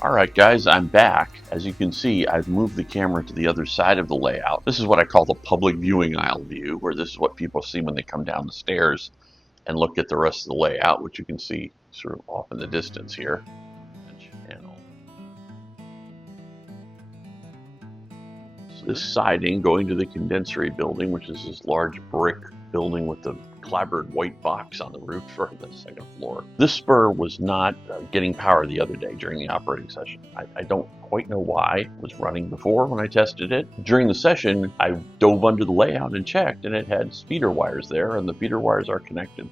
All right, guys, I'm back. As you can see, I've moved the camera to the other side of the layout. This is what I call the public viewing aisle view, where this is what people see when they come down the stairs and look at the rest of the layout, which you can see sort of off in the distance here. This siding going to the condensery building, which is this large brick building with the clapboard white box on the roof for the second floor. This spur was not getting power the other day during the operating session. I don't quite know why. It was running before when I tested it. During the session, I dove under the layout and checked, and it had feeder wires there, and the feeder wires are connected.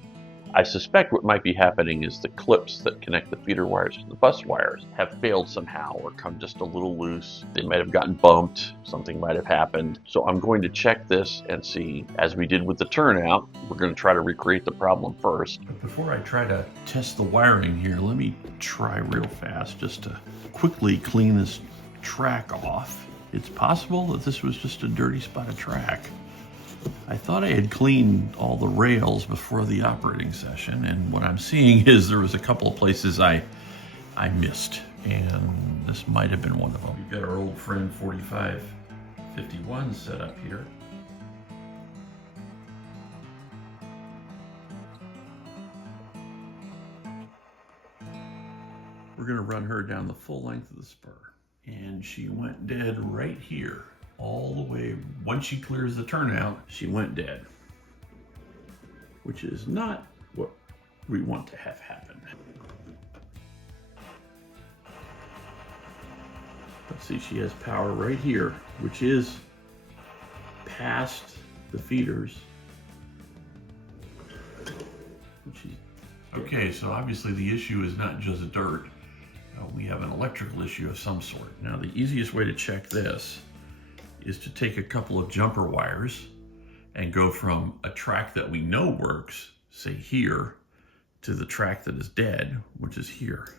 I suspect what might be happening is the clips that connect the feeder wires to the bus wires have failed somehow or come just a little loose. They might have gotten bumped, something might have happened. So I'm going to check this and see, as we did with the turnout, we're going to try to recreate the problem first. But before I try to test the wiring here, let me try real fast just to quickly clean this track off. It's possible that this was just a dirty spot of track. I thought I had cleaned all the rails before the operating session, and what I'm seeing is there was a couple of places I missed, and this might have been one of them. We've got our old friend 4551 set up here. We're going to run her down the full length of the spur, and she went dead right here. All the way, once she clears the turnout, she went dead, which is not what we want to have happen. Let's see, she has power right here, which is past the feeders. Okay, so obviously the issue is not just dirt. We have an electrical issue of some sort. Now, the easiest way to check this is to take a couple of jumper wires and go from a track that we know works, say here, to the track that is dead, which is here.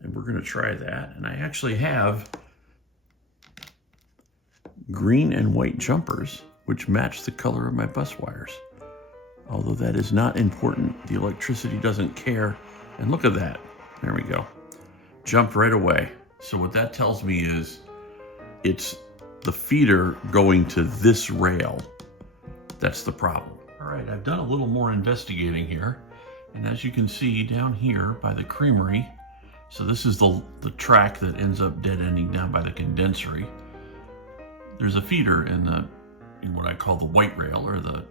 And we're going to try that. And I actually have green and white jumpers, which match the color of my bus wires. Although that is not important. The electricity doesn't care. And look at that. There we go. Jumped right away. So what that tells me is it's the feeder going to this rail. That's the problem. All right, I've done a little more investigating here. And as you can see down here by the creamery, so this is the track that ends up dead ending down by the condensery. There's a feeder in what I call the white rail, or the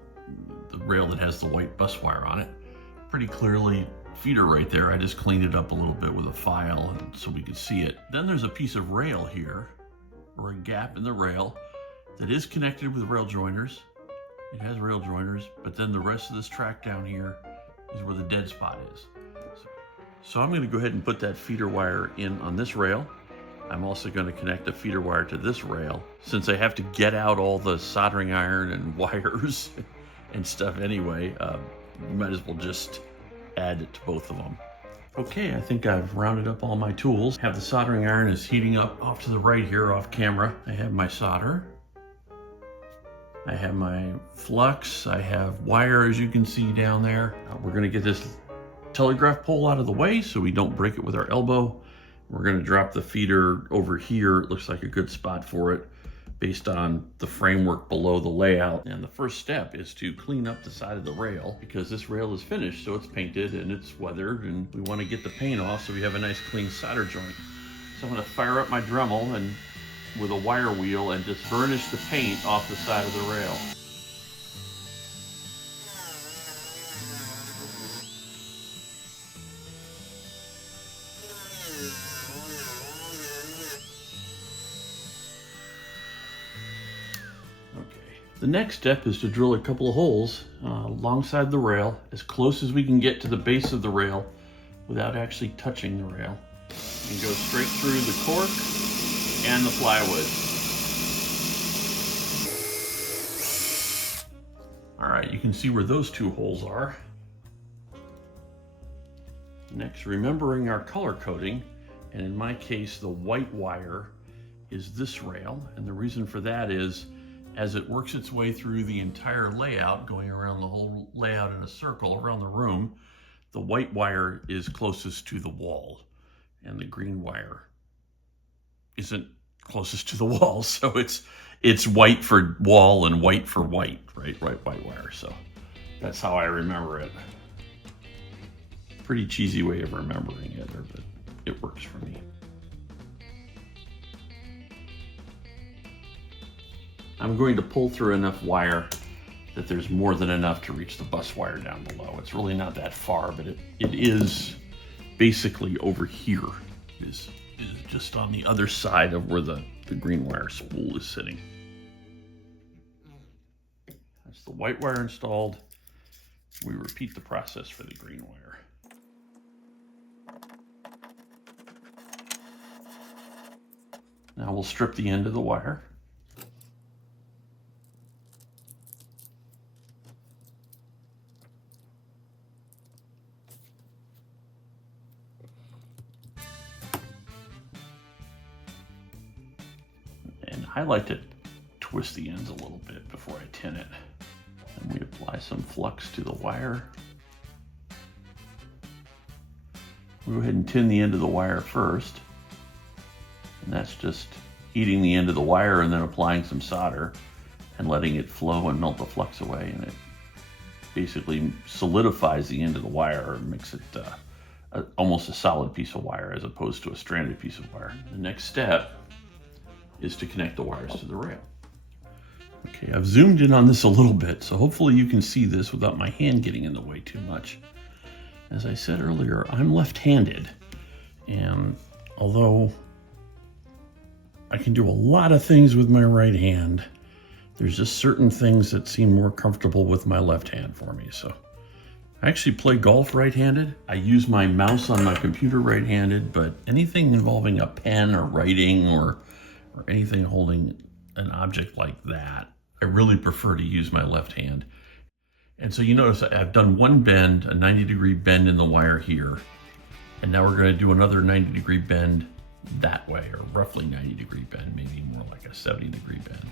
rail that has the white bus wire on it. Pretty clearly feeder right there. I just cleaned it up a little bit with a file so we could see it. Then there's a piece of rail here, or a gap in the rail that is connected with rail joiners. It has rail joiners, but then the rest of this track down here is where the dead spot is. So I'm going to go ahead and put that feeder wire in on this rail. I'm also going to connect a feeder wire to this rail. Since I have to get out all the soldering iron and wires and stuff anyway, you might as well just add it to both of them. Okay, I think I've rounded up all my tools. Have the soldering iron is heating up off to the right here off camera. I have my solder. I have my flux. I have wire, as you can see down there. We're going to get this telegraph pole out of the way so we don't break it with our elbow. We're going to drop the feeder over here. It looks like a good spot for it based on the framework below the layout. And the first step is to clean up the side of the rail, because this rail is finished, so it's painted and it's weathered, and we want to get the paint off so we have a nice clean solder joint. So I'm going to fire up my Dremel and with a wire wheel and just burnish the paint off the side of the rail. The next step is to drill a couple of holes alongside the rail, as close as we can get to the base of the rail without actually touching the rail. And go straight through the cork and the plywood. All right, you can see where those two holes are. Next, remembering our color coding, and in my case, the white wire is this rail, and the reason for that is as it works its way through the entire layout, going around the whole layout in a circle around the room, the white wire is closest to the wall. and the green wire isn't closest to the wall, so it's white for wall and white for white, right? White wire. So that's how I remember it. Pretty cheesy way of remembering it, but it works for me. I'm going to pull through enough wire that there's more than enough to reach the bus wire down below. It's really not that far, but it is basically over here. It is just on the other side of where the green wire spool is sitting. That's the white wire installed. We repeat the process for the green wire. Now we'll strip the end of the wire. And I like to twist the ends a little bit before I tin it. And we apply some flux to the wire. We'll go ahead and tin the end of the wire first. And that's just heating the end of the wire and then applying some solder and letting it flow and melt the flux away. And it basically solidifies the end of the wire and makes it almost a solid piece of wire as opposed to a stranded piece of wire. The next step is to connect the wires to the rail. Okay, I've zoomed in on this a little bit, so hopefully you can see this without my hand getting in the way too much. As I said earlier, I'm left-handed, and although I can do a lot of things with my right hand, there's just certain things that seem more comfortable with my left hand for me. So I actually play golf right-handed. I use my mouse on my computer right-handed, but anything involving a pen or writing or anything holding an object like that, I really prefer to use my left hand. And so you notice I've done one bend, a 90-degree bend in the wire here, and now we're going to do another 90-degree bend that way, or roughly 90-degree bend, maybe more like a 70-degree bend.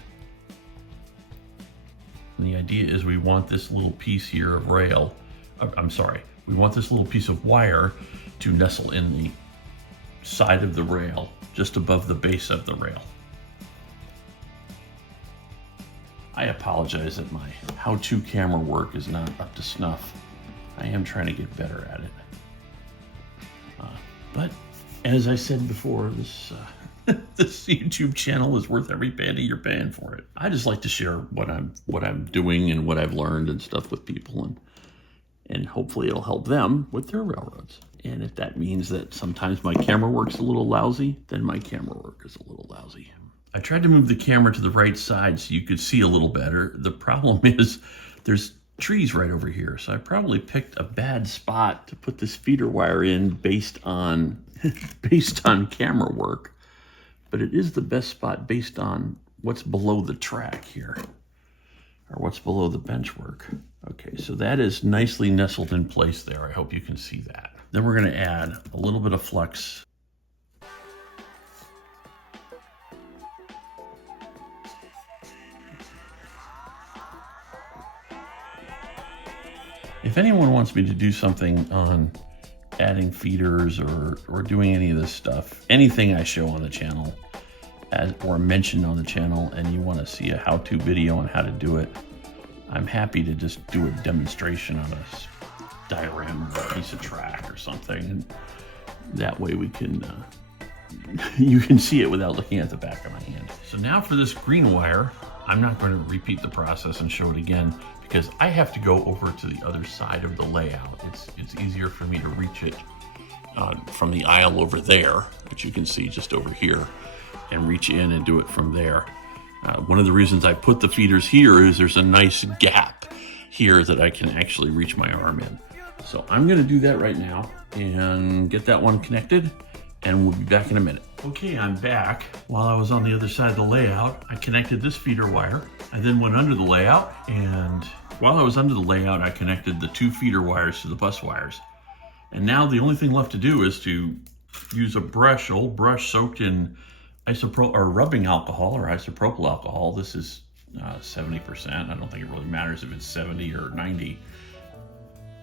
And the idea is we want this little piece here of rail, we want this little piece of wire to nestle in the side of the rail, just above the base of the rail. I apologize that my how-to camera work is not up to snuff. I am trying to get better at it. But as I said before, this YouTube channel is worth every penny you're paying for it. I just like to share what I'm doing and what I've learned and stuff with people, and hopefully it'll help them with their railroads. And if that means that sometimes my camera work's a little lousy, then my camera work is a little lousy. I tried to move the camera to the right side so you could see a little better. The problem is there's trees right over here, so I probably picked a bad spot to put this feeder wire in based on camera work, but it is the best spot based on what's below the track here, or what's below the bench work. Okay, so that is nicely nestled in place there. I hope you can see that. Then we're going to add a little bit of flux. If anyone wants me to do something on adding feeders or doing any of this stuff, anything I show on the channel or mention on the channel, and you want to see a how-to video on how to do it, I'm happy to just do a demonstration on a diagram of a piece of track or something, and that way we can you can see it without looking at the back of my hand. So now for this green wire, I'm not going to repeat the process and show it again because I have to go over to the other side of the layout. It's easier for me to reach it from the aisle over there, which you can see just over here, and reach in and do it from there. One of the reasons I put the feeders here is there's a nice gap here that I can actually reach my arm in. So I'm going to do that right now and get that one connected, and we'll be back in a minute. Okay, I'm back. While I was on the other side of the layout, I connected this feeder wire. I then went under the layout, and while I was under the layout, I connected the two feeder wires to the bus wires. And now the only thing left to do is to use a brush, old brush soaked in rubbing alcohol or isopropyl alcohol. This is 70%. I don't think it really matters if it's 70 or 90.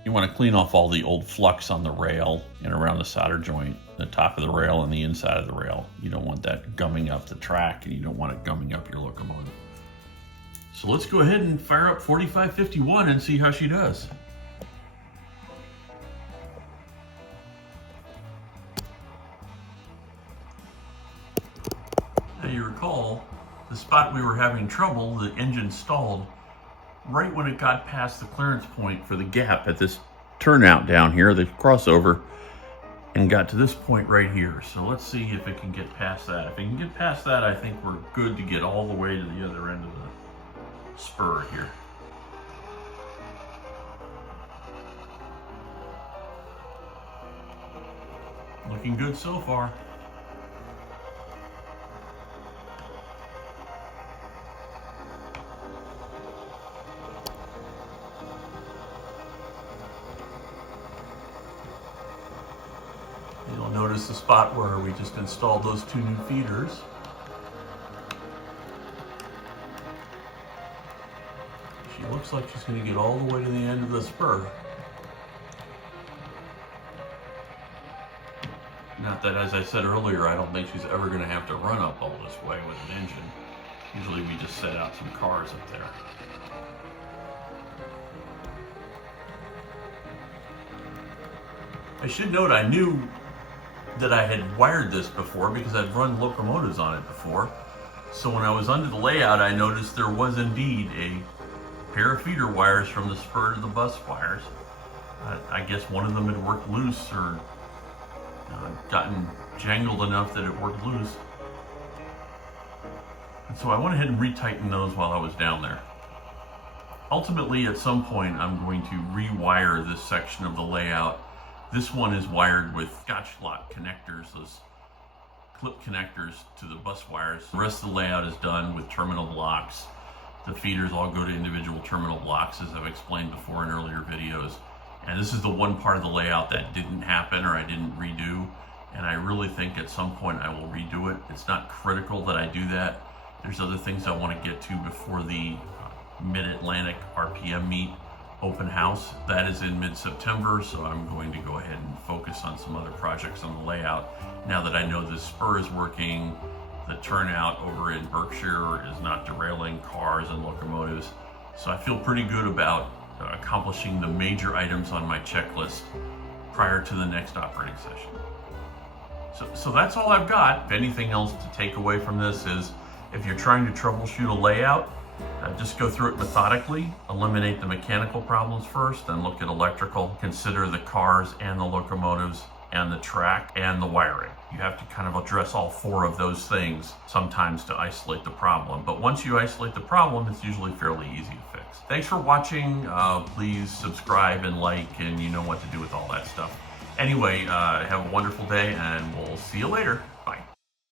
You want to clean off all the old flux on the rail and around the solder joint, the top of the rail and the inside of the rail. You don't want that gumming up the track, and you don't want it gumming up your locomotive. So let's go ahead and fire up 4551 and see how she does. Now you recall, the spot we were having trouble, the engine stalled right when it got past the clearance point for the gap at this turnout down here, the crossover, and got to this point right here. So let's see if it can get past that. If it can get past that, I think we're good to get all the way to the other end of the spur here. Looking good so far. You'll notice the spot where we just installed those two new feeders. She looks like she's going to get all the way to the end of the spur. Not that, as I said earlier, I don't think she's ever going to have to run up all this way with an engine. Usually we just set out some cars up there. I should note I knew that I had wired this before because I'd run locomotives on it before. So when I was under the layout, I noticed there was indeed a pair of feeder wires from the spur to the bus wires. I guess one of them had worked loose or gotten jangled enough that it worked loose. And so I went ahead and retightened those while I was down there. Ultimately, at some point, I'm going to rewire this section of the layout. This one is wired with Scotch lock connectors, those clip connectors to the bus wires. The rest of the layout is done with terminal blocks. The feeders all go to individual terminal blocks, as I've explained before in earlier videos. And this is the one part of the layout that didn't happen or I didn't redo. And I really think at some point I will redo it. It's not critical that I do that. There's other things I want to get to before the Mid-Atlantic RPM meet open house. That is in mid-September, so I'm going to go ahead and focus on some other projects on the layout. Now that I know this spur is working, the turnout over in Berkshire is not derailing cars and locomotives. So I feel pretty good about accomplishing the major items on my checklist prior to the next operating session. So that's all I've got. If anything else to take away from this is, if you're trying to troubleshoot a layout, just go through it methodically, eliminate the mechanical problems first, then look at electrical, consider the cars and the locomotives and the track and the wiring. You have to kind of address all four of those things sometimes to isolate the problem. But once you isolate the problem, it's usually fairly easy to fix. Thanks for watching. Please subscribe and like, and you know what to do with all that stuff. Anyway, have a wonderful day, and we'll see you later.